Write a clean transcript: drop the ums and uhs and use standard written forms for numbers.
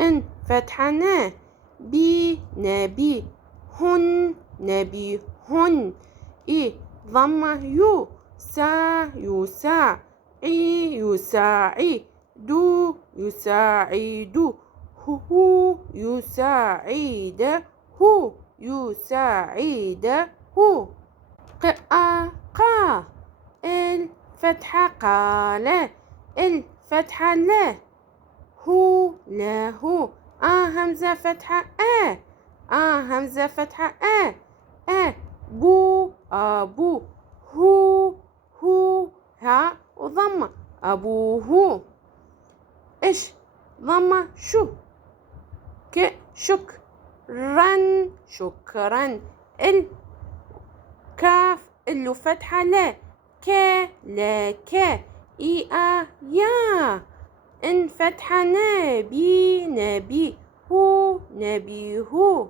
إن فتحة نا بي نبي هن نبي هن إي ضمة يو سا يساع عي يساعي دو يساعد هو يساعد هو يساعد هو قا الفتحة قال الفتحة لا هو له همزة فتحة همزة فتحة بو أبو هو ها وضمة أبوه إيش ضمة شو شكرا شكرا الكاف اللي فتحة لا لك يا إن فتحة نبي هو نبيه